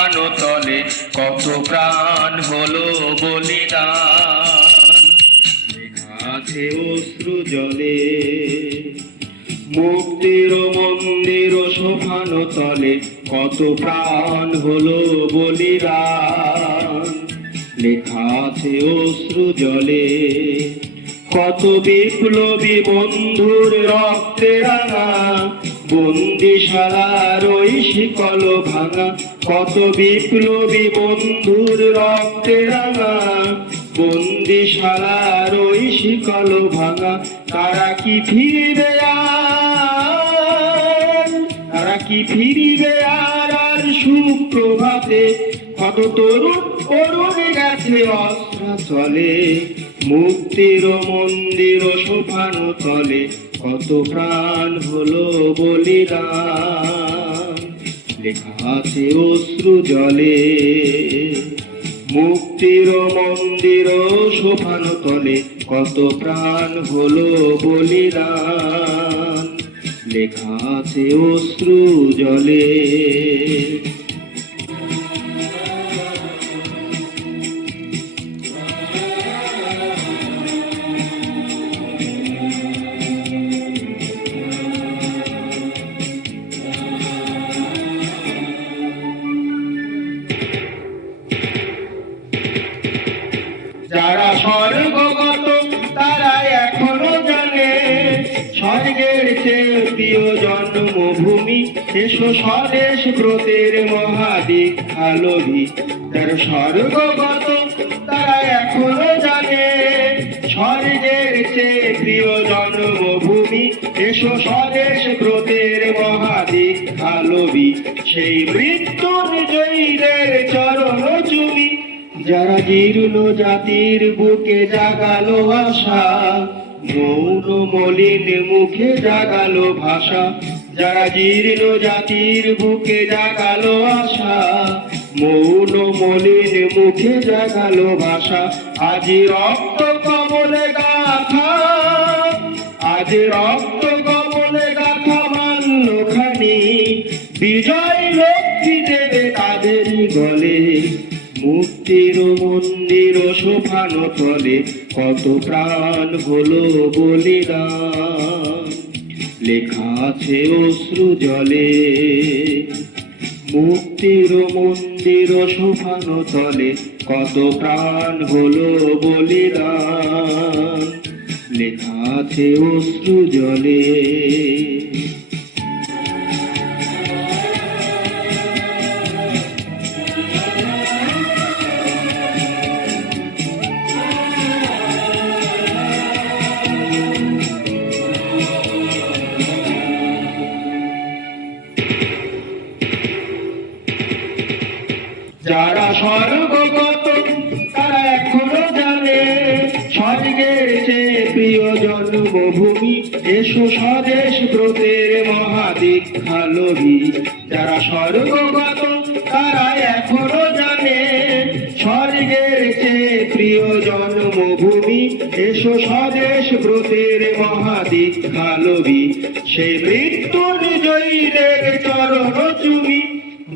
সোফানো তলে কত প্রাণ হলো বলিদান। লেখা আছে অশ্রু জলে মুক্তির মন্দির সোফানো তলে কত প্রাণ হলো বলিদান। লেখা আছে অশ্রু জলে কত বিপ্লবী বন্ধুর রক্তে রাঙা বন্দিশালার ওই শিকল ভাঙা। কত বিপ্লবী বন্ধুর রক্তে রাঙা বন্দিশালার ওই শিকল ভাঙা। তারা কি ফিরবে আর, তারা কি ফিরবে আর সুপ্রভাতে? কত তরুণ অরুণ গেছে অস্ত্র চলে মুক্তির মন্দির সোফানো তলে কত প্রাণ হলো বলিদান। লেখা আছে অশ্রু জলে মুক্তির মন্দির সোফানো তলে কত প্রাণ হলো বলিদান। লেখা আছে অশ্রু জলে। যারা স্বর্গগত তারা এখনো জানে স্বর্গের চেয়ে প্রিয় জন্মভূমি। এসো স্বদেশ ব্রতের মহাদীক্ষালোভী। যারা স্বর্গগত তারা এখনো জানে স্বর্গের চেয়ে প্রিয় জন্মভূমি। এসো স্বদেশ ব্রতের মহাদীক্ষালোভী। সেই মৃত্যুঞ্জয়ীদের চরণ চুমি। যারা জীর্ণ জাতির বুকে জাগালো আশা মৌন মলিন মুখে জাগালো ভাষা। যারা জীর্ণ জাতির বুকে জাগালো আশা মৌন মলিন মুখে জাগালো ভাষা। আজ রক্ত কমলে গাথা, আজ রক্ত কমলে গাথা মাল্য খানি। বিজয় লক্ষ্মী দেবে তাদেরই গলে মুক্তির মন্দির সোফানো তলে কত প্রাণ হলো বলিদান। লেখা আছে অশ্রু জলে মুক্তির মন্দির সোফানো তলে কত প্রাণ হলো বলিদান। লেখা আছে অশ্রু জলে। যারা স্বর্গগত তারা এখনো জানে স্বর্গের চেয়ে প্রিয় জন্মভূমি। এসো স্বদেশ ব্রতের মহাদীক্ষালোভী। যারা স্বর্গগত তারা এখনো জানে স্বর্গের চেয়ে প্রিয় জন্মভূমি। এসো স্বদেশ ব্রতের মহাদীক্ষালোভী। সেই মৃত্যুঞ্জয়ীদের চরণ চুমি।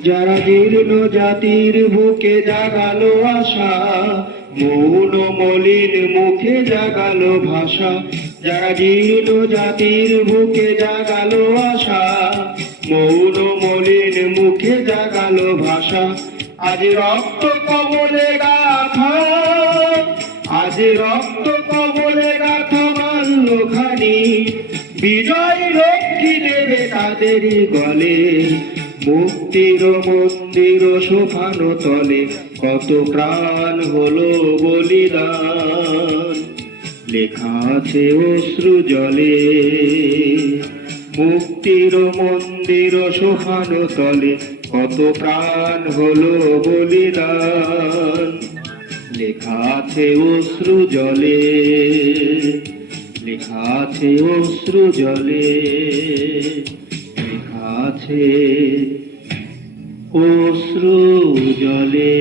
যারা জীর্ণ জাতির বুকে জাগালো আশা মৌন মলিন মুখে জাগালো ভাষা। যারা জীর্ণ জাতির বুকে জাগালো আশা মৌন মলিন মুখে জাগালো ভাষা। আজ রক্ত কমলে গাথা, আজ রক্ত কমলে গাথা মাল্য খানি। বিজয় লক্ষ্মী দেবে তাদেরই গলে মুক্তির মন্দির সোফানো তলে কত প্রাণ হলো বলিদান। লেখা আছে অশ্রু জলে মুক্তির মন্দির সোফানো তলে কত প্রাণ হলো বলিদান। লেখা আছে অশ্রু জলে, লেখা আছে অশ্রু জলে, লেখা আছে অশ্রু জলে।